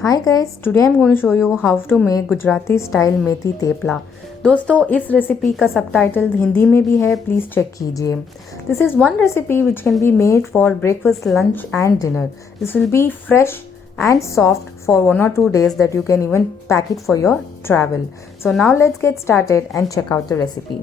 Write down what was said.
Hi guys, today I'm going to show you how to make Gujarati style मेथी थेपला। दोस्तों इस recipe का subtitle Hindi में भी है, प्लीज चेक कीजिए। This is one recipe which can be made for breakfast, lunch and dinner. This will be fresh and soft for 1 or 2 days that you can even pack it for your travel. So now let's get started and check out the recipe.